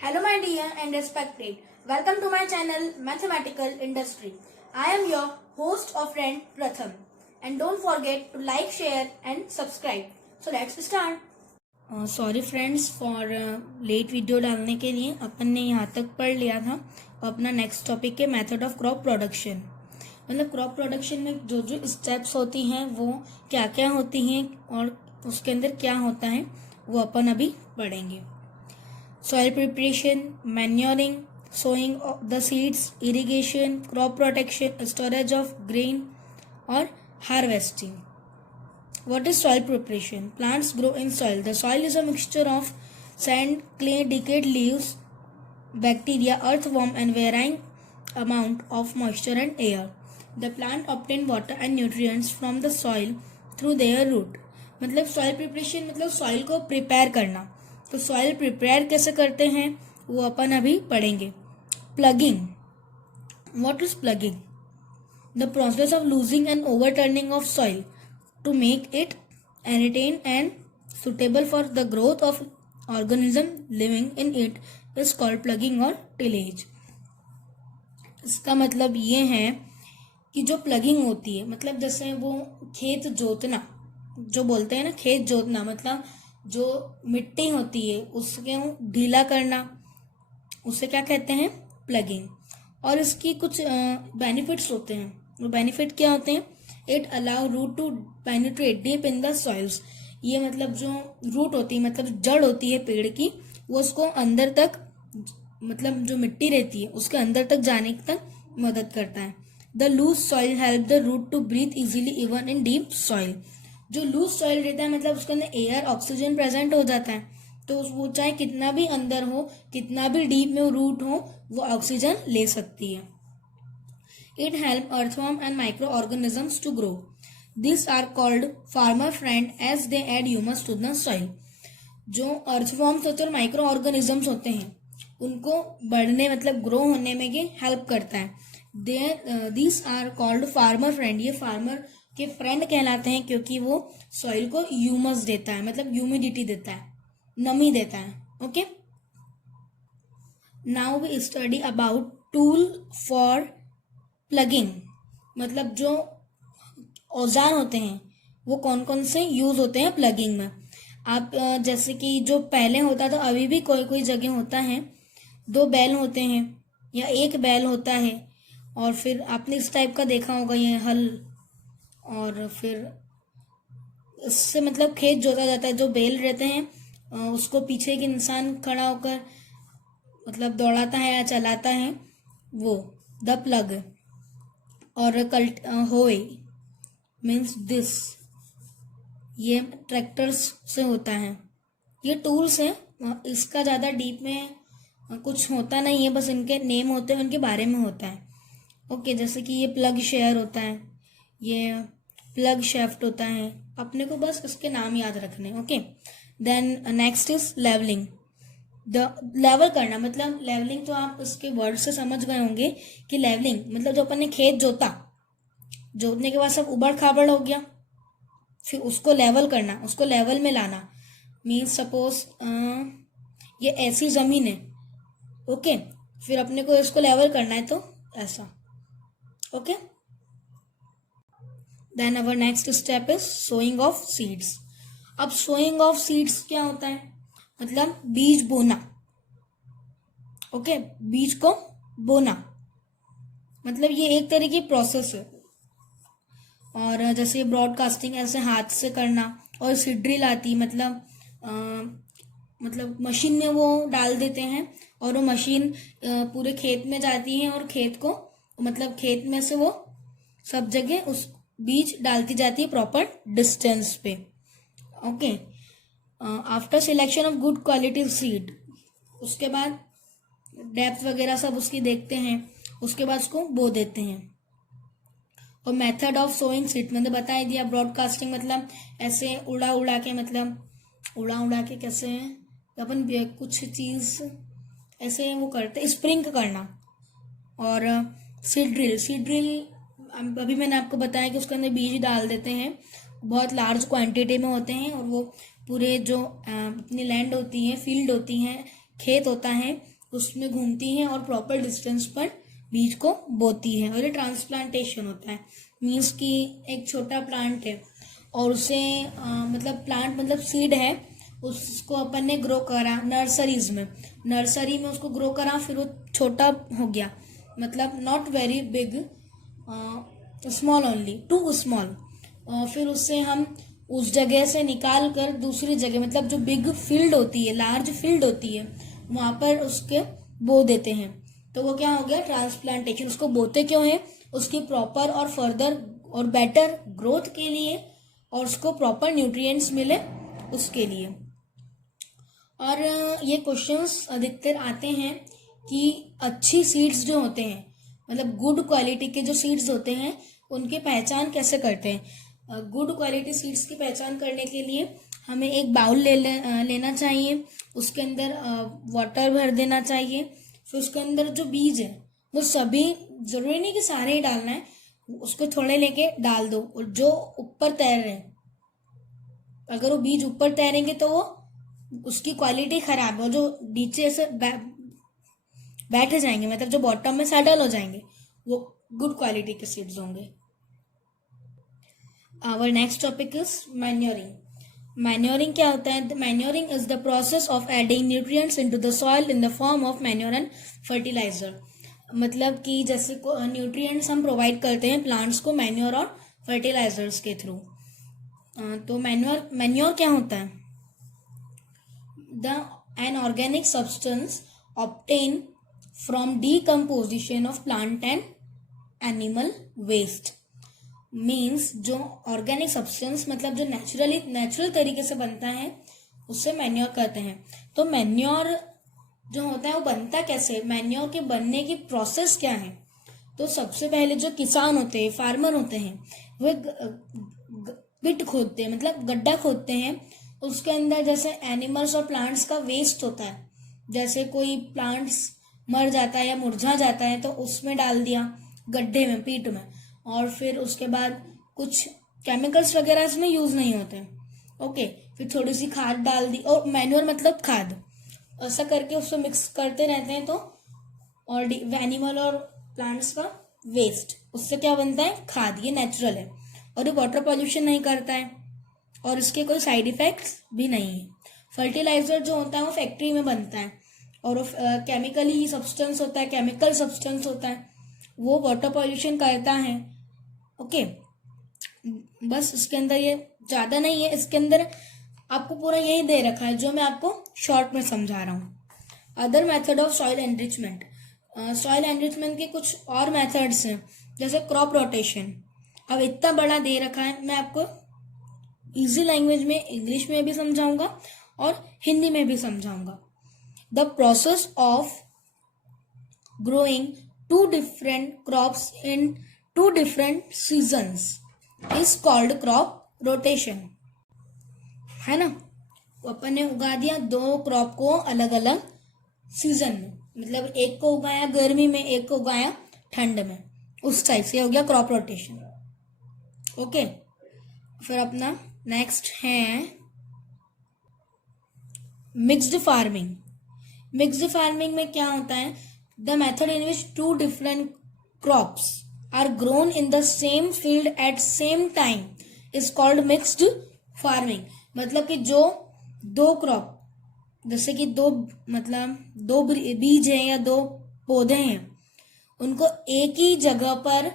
Hello my dear and respected. Welcome to my channel Mathematical Industry. I am your host or friend Pratham. And don't forget to like, share and subscribe. So let's start. Sorry friends for late video डालने के लिए। अपन ने यहाँ तक पढ़ लिया था अपना नेक्स्ट टॉपिक है मेथड ऑफ क्रॉप प्रोडक्शन। मतलब क्रॉप प्रोडक्शन में जो जो स्टेप्स होती हैं वो क्या क्या होती हैं और उसके अंदर क्या होता है वो अपन अभी पढ़ेंगे। Soil preparation, manuring, sowing the seeds, irrigation, crop protection, storage of grain और harvesting. What is soil preparation? Plants grow in soil. The soil is a mixture of sand, clay, decayed leaves, bacteria, earthworm and varying amount of moisture and air. The plant obtain water and nutrients from the soil through their root. मतलब soil preparation मतलब soil को prepare करना। तो soil prepare कैसे करते हैं वो अपन अभी पढ़ेंगे। Plugging. What is plugging? The process of losing and overturning of soil to make it aerated and suitable for the growth of organism living in it is called plugging or tillage. इसका मतलब ये है कि जो plugging होती है मतलब जैसे वो खेत जोतना जो बोलते हैं ना, खेत जोतना मतलब जो मिट्टी होती है उसके ढीला करना, उसे क्या कहते हैं? प्लगिंग। और इसकी कुछ बेनिफिट्स होते हैं। वो बेनिफिट क्या होते हैं? It allow root to penetrate deep in the soils. ये मतलब जो रूट होती है मतलब जड़ होती है पेड़ की, वो उसको अंदर तक मतलब जो मिट्टी रहती है उसके अंदर तक जाने तक मदद करता है। The loose soil help the root to breathe easily even in deep soil. जो लूज सॉइल रहता है मतलब उसके अंदर एयर ऑक्सीजन प्रेजेंट हो जाता है, तो वो चाहे कितना भी अंदर हो, कितना भी डीप में रूट हो, वो ऑक्सीजन ले सकती है। It helps earthworm and microorganisms to grow. These are called farmer friend as they add humus to the soil. जो अर्थवॉर्म्स होते हैं और माइक्रो ऑर्गेनिजम्स होते हैं उनको बढ़ने मतलब ग्रो होने में ये हेल्प करता है। This are called farmer friend. ये फार्मर के फ्रेंड कहलाते हैं क्योंकि वो सॉइल को ह्यूमस देता है मतलब ह्यूमिडिटी देता है, नमी देता है। Okay, now we study about tool for ploughing. मतलब जो औजार होते हैं वो कौन कौन से यूज होते हैं प्लगिंग में। आप जैसे कि जो पहले होता था, अभी भी कोई कोई जगह होता है, 2 बैल होते हैं या 1 बैल होता है और फिर आपने इस टाइप का देखा होगा ये हल, और फिर इससे मतलब खेत जोता जाता है। जो बैल रहते हैं उसको पीछे एक इंसान खड़ा होकर मतलब दौड़ाता है या चलाता है, वो द प्लग। और होए मीन्स दिस, ये ट्रैक्टर्स से होता है। ये टूल्स हैं, इसका ज़्यादा डीप में कुछ होता नहीं है, बस इनके नेम होते हैं, उनके बारे में होता है। ओके, जैसे कि ये प्लग शेयर होता है, ये प्लग शेफ्ट होता है, अपने को बस इसके नाम याद रखने। Okay, then next is levelling. Level करना मतलब लेवलिंग तो आप इसके वर्ड से समझ गए होंगे कि लेवलिंग मतलब जो अपन ने खेत जोतने के बाद सब उबड़ खाबड़ हो गया, फिर उसको लेवल करना, उसको लेवल में लाना। मीन्स सपोज ये ऐसी जमीन है, ओके, फिर अपने को इसको लेवल करना है तो ऐसा। Okay, then our next step is sowing of seeds. अब सोइंग ऑफ सीड्स क्या होता है? मतलब बीज बोना। ओके, बीज को बोना मतलब ये एक तरह की प्रोसेस है। और जैसे ब्रॉडकास्टिंग ऐसे हाथ से करना, और सीड ड्रिल आती मतलब मशीन में वो डाल देते हैं और वो मशीन पूरे खेत में जाती है और खेत को मतलब खेत में से वो सब जगह उस बीज डालती जाती है प्रॉपर डिस्टेंस पे। Okay, after selection of good quality seed, उसके बाद डेप्थ वगैरह सब उसकी देखते हैं, उसके बाद उसको बो देते हैं। और मेथड ऑफ सोइंग सीड मैंने बता ही दिया। ब्रॉडकास्टिंग मतलब ऐसे उड़ा उड़ा के कैसे अपन कुछ चीज ऐसे वो करते, स्प्रिंग करना। और सीड ड्रिल अभी मैंने आपको बताया कि उसके अंदर बीज डाल देते हैं, बहुत लार्ज क्वांटिटी में होते हैं और वो पूरे जो अपनी लैंड होती है, फील्ड होती हैं, खेत होता है उसमें घूमती हैं और प्रॉपर डिस्टेंस पर बीज को बोती है। और ये ट्रांसप्लांटेशन होता है, मीन्स कि एक छोटा प्लांट है और उसे मतलब प्लांट मतलब सीड है, उसको अपन ने ग्रो करा नर्सरी में उसको ग्रो करा, फिर वो छोटा हो गया, मतलब not very big, small only, too small. फिर उससे हम उस जगह से निकाल कर दूसरी जगह, मतलब जो बिग फील्ड होती है, लार्ज फील्ड होती है, वहां पर उसके बो देते हैं। तो वो क्या हो गया, ट्रांसप्लांटेशन। उसको बोते क्यों है, उसकी प्रॉपर और फर्दर और बेटर ग्रोथ के लिए, और उसको प्रॉपर न्यूट्रिएंट्स मिले उसके लिए। और ये क्वेश्चंस अधिकतर आते हैं कि अच्छी सीड्स जो होते हैं, मतलब गुड क्वालिटी के जो सीड्स होते हैं, उनकी पहचान कैसे करते हैं। गुड क्वालिटी सीड्स की पहचान करने के लिए हमें एक बाउल लेना चाहिए, उसके अंदर वाटर भर देना चाहिए, फिर उसके अंदर जो बीज है वो सभी, जरूरी नहीं कि सारे ही डालना है, उसको थोड़े लेके डाल दो। और जो ऊपर तैर रहे हैं, अगर वो बीज ऊपर तैरेंगे तो वो उसकी क्वालिटी खराब है, और जो नीचे ऐसे बैठ जाएंगे, मतलब जो बॉटम में सेटल हो जाएंगे, वो गुड क्वालिटी के सीड्स होंगे। Our next topic is manuring. Manuring क्या होता है? Manuring is the process of adding nutrients into the soil in the form of manure and fertiliser. मतलब कि जैसे न्यूट्रिएंट्स हम प्रोवाइड करते हैं प्लांट्स को मैन्योर और फर्टिलाइजर्स के थ्रू। तो मैन्योर क्या होता है? an organic substance obtained from decomposition of plant and animal waste। Means जो ऑर्गेनिक सब्सटेंस, मतलब जो नेचुरल तरीके से बनता है, उससे मैन्योर कहते हैं। तो मैन्योर जो होता है वो बनता कैसे, मैन्योर के बनने की प्रोसेस क्या है? तो सबसे पहले जो किसान होते हैं, फार्मर होते हैं, वे पिट खोदते हैं, मतलब गड्ढा खोदते हैं, उसके अंदर जैसे एनिमल्स और प्लांट्स का वेस्ट होता है, जैसे कोई प्लांट्स मर जाता है या मुरझा जाता है तो उसमें डाल दिया गड्ढे में, पीट में, और फिर उसके बाद कुछ केमिकल्स वगैरह इसमें यूज नहीं होते, ओके, फिर थोड़ी सी खाद डाल दी, और मैन्योर मतलब खाद, ऐसा करके उसको मिक्स करते रहते हैं। तो और एनिमल और प्लांट्स का वेस्ट, उससे क्या बनता है, खाद। ये नेचुरल है और ये वाटर पॉल्यूशन नहीं करता है और इसके कोई साइड इफेक्ट्स भी नहीं है। फर्टिलाइजर जो होता है वो फैक्ट्री में बनता है और वो केमिकली सब्सटेंस होता है, केमिकल सब्सटेंस होता है, वो वाटर पॉल्यूशन करता है, ओके। बस इसके अंदर ये ज्यादा नहीं है, इसके अंदर आपको पूरा यही दे रखा है जो मैं आपको शॉर्ट में समझा रहा हूँ। Other method of soil enrichment. Soil enrichment के कुछ और मेथड्स हैं, जैसे क्रॉप रोटेशन। अब इतना बड़ा दे रखा है, मैं आपको इजी लैंग्वेज में, इंग्लिश में भी समझाऊंगा और हिंदी में भी समझाऊंगा। The process of growing two different crops in two different seasons is called crop rotation, है ना। अपन ने उगा दिया दो क्रॉप को अलग अलग सीजन में, मतलब एक को उगाया गर्मी में, एक को उगाया ठंड में, उस टाइप से हो गया क्रॉप रोटेशन, ओके। फिर अपना नेक्स्ट है मिक्स्ड फार्मिंग। मिक्स्ड फार्मिंग में क्या होता है? The method in which two different crops are grown in the same field at same time is called mixed farming. मतलब कि जो दो क्रॉप, जैसे कि दो बीज हैं या दो पौधे हैं, उनको एक ही जगह पर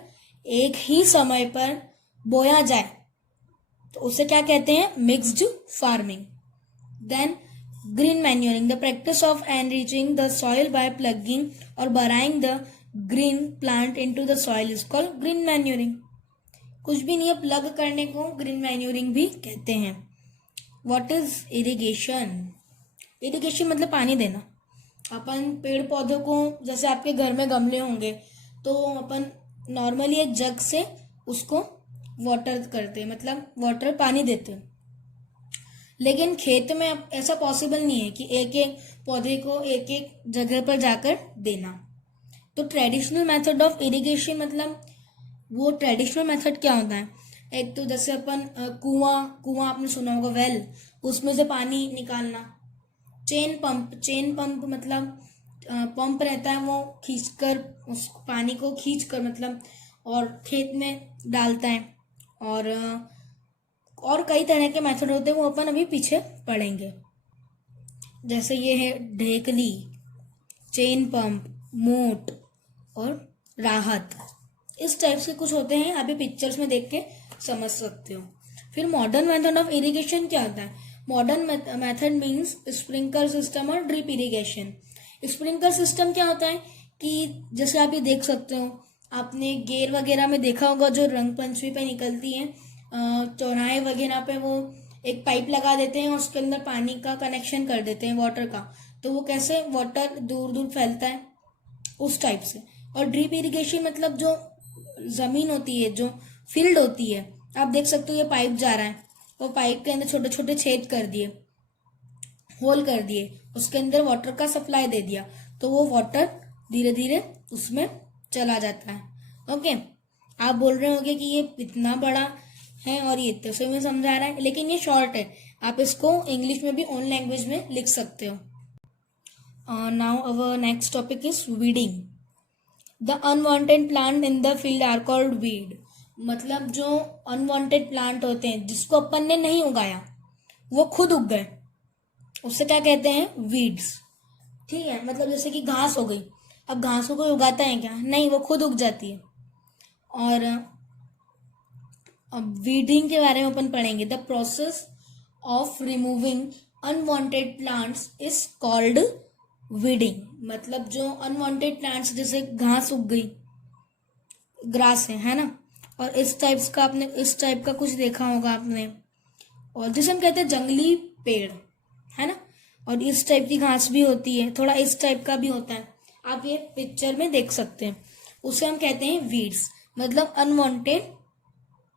एक ही समय पर बोया जाए तो उसे क्या कहते हैं? Mixed farming. Then green manuring, the practice of enriching the soil by ploughing और burying the green plant into the soil is called green manuring. कुछ भी नहीं है, प्लग करने को ग्रीन मैन्योरिंग भी कहते हैं। What is irrigation? इरिगेशन मतलब पानी देना। अपन पेड़ पौधों को, जैसे आपके घर में गमले होंगे तो अपन नॉर्मली एक जग से उसको वाटर करते, मतलब वाटर पानी देते, लेकिन खेत में ऐसा पॉसिबल नहीं है कि एक एक पौधे को एक एक जगह पर जाकर देना। तो ट्रेडिशनल मेथड ऑफ इरिगेशन, मतलब वो ट्रेडिशनल मेथड क्या होता है? एक तो जैसे अपन कुआं आपने सुना होगा, वेल, उसमें से पानी निकालना, चेन पंप मतलब पंप रहता है, वो खींचकर उस पानी को खींचकर मतलब और खेत में डालता है। और कई तरह के मेथड होते हैं, वो अपन अभी पीछे पढ़ेंगे। जैसे ये है ढेकली, चेन पंप, मोट और राहत। इस टाइप से कुछ होते हैं, आप ये पिक्चर्स में देख के समझ सकते हो। फिर मॉडर्न मेथड ऑफ इरिगेशन क्या होता है? Modern method means sprinkler system और ड्रिप इरिगेशन। स्प्रिंकलर सिस्टम क्या होता है कि जैसे आप ये देख सकते हो, आपने गेर वगैरह में देखा होगा, जो रंग पंचमी पे निकलती है, चौराहे वगैरह पे वो एक पाइप लगा देते हैं और उसके अंदर पानी का कनेक्शन कर देते हैं, वाटर का, तो वो कैसे वाटर दूर दूर फैलता है, उस टाइप से। और ड्रिप इरिगेशन मतलब जो जमीन होती है, जो फील्ड होती है, आप देख सकते हो ये पाइप जा रहा है, वो पाइप के अंदर छोटे छोटे छेद कर दिए, होल कर दिए, उसके अंदर वाटर का सप्लाई दे दिया, तो वो वाटर धीरे धीरे उसमें चला जाता है। ओके, आप बोल रहे होंगे कि ये इतना बड़ा है और ये इतने से में समझा रहा है, लेकिन ये शॉर्ट है, आप इसको इंग्लिश में भी ओन लैंग्वेज में लिख सकते हो। Now our next topic is weeding. The unwanted plant in the field are called weed. मतलब जो अनवांटेड प्लांट होते हैं, जिसको अपन ने नहीं उगाया, वो खुद उग गए, उससे क्या कहते हैं? वीड्स। ठीक है, मतलब जैसे कि घास हो गई, अब घास को कोई उगाता है क्या? नहीं, वो खुद उग जाती है। और अब वीडिंग के बारे में अपन पढ़ेंगे। The process of removing unwanted plants is called weeding. मतलब जो अनवांटेड प्लांट्स, जैसे घास उग गई, ग्रास है ना, और इस टाइप का कुछ देखा होगा आपने, और जिसे हम कहते हैं जंगली पेड़, है ना, और इस टाइप की घास भी होती है, थोड़ा इस टाइप का भी होता है, आप ये पिक्चर में देख सकते हैं, उसे हम कहते हैं वीड्स। मतलब अनवांटेड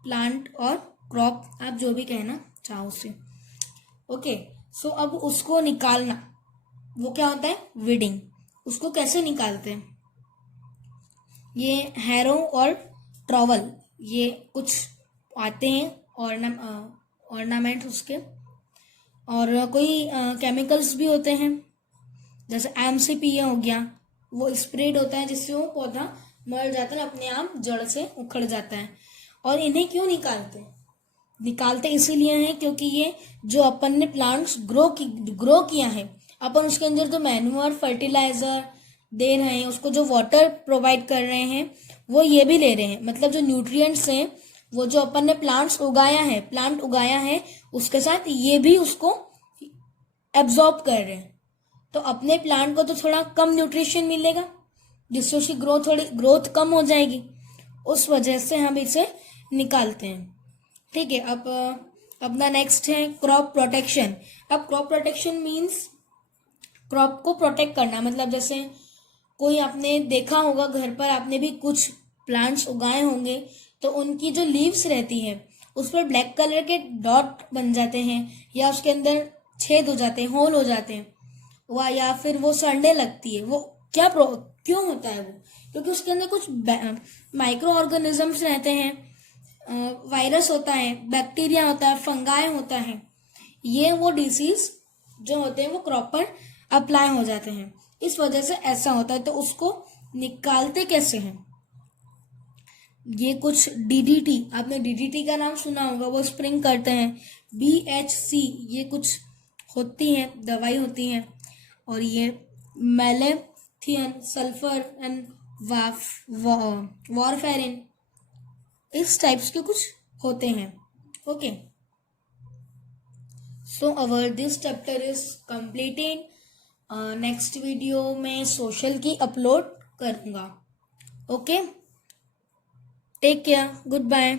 प्लांट और क्रॉप, आप जो भी कहना चाहो उसे। ओके, सो अब उसको निकालना, वो क्या होता है? वीडिंग। उसको कैसे निकालते हैं? ये हैरो और ट्रॉवल, ये कुछ आते हैं ऑर्नामेंट उसके, और कोई केमिकल्स भी होते हैं, जैसे MCPA हो गया, वो स्प्रेड होता है, जिससे वो पौधा मर जाता है, अपने आप जड़ से उखड़ जाता है। और इन्हें क्यों निकालते इसीलिए हैं क्योंकि ये जो अपन ने प्लांट्स ग्रो किया है, अपन उसके अंदर जो मैन्यूअर फर्टिलाइजर दे रहे हैं, उसको जो वाटर प्रोवाइड कर रहे हैं, वो ये भी ले रहे हैं। मतलब जो न्यूट्रिएंट्स हैं, वो जो अपन ने प्लांट उगाया है, उसके साथ ये भी उसको एब्जॉर्ब कर रहे हैं। तो अपने प्लांट को तो थोड़ा कम न्यूट्रिशन मिलेगा, जिससे उसकी ग्रोथ कम हो जाएगी, उस वजह से हम इसे निकालते हैं। ठीक है, अब अपना नेक्स्ट है क्रॉप प्रोटेक्शन। अब क्रॉप प्रोटेक्शन मीन्स क्रॉप को प्रोटेक्ट करना। मतलब जैसे कोई आपने देखा होगा, घर पर आपने भी कुछ प्लांट्स उगाए होंगे, तो उनकी जो लीव्स रहती हैं, उस पर ब्लैक कलर के डॉट बन जाते हैं, या उसके अंदर छेद हो जाते हैं, होल हो जाते हैं, या फिर वो सड़ने लगती है। वो क्यों होता है? वो क्योंकि उसके अंदर कुछ माइक्रो ऑर्गेनिजम्स रहते हैं, वायरस होता है, बैक्टीरिया होता है, फंगाई होता है, ये वो डिसीज जो होते हैं वो क्रॉप पर अप्लाई हो जाते हैं, इस वजह से ऐसा होता है। तो उसको निकालते कैसे हैं? ये कुछ DDT, आपने DDT का नाम सुना होगा, वो स्प्रिंग करते हैं। BHC, ये कुछ होती है, दवाई होती है, और ये मैलेथियन, सल्फर एंड वारफेरिन, इस टाइप्स के कुछ होते हैं। Okay, so our this chapter is completed. Next video में सोशल की अपलोड करूंगा। Okay, take care, good bye.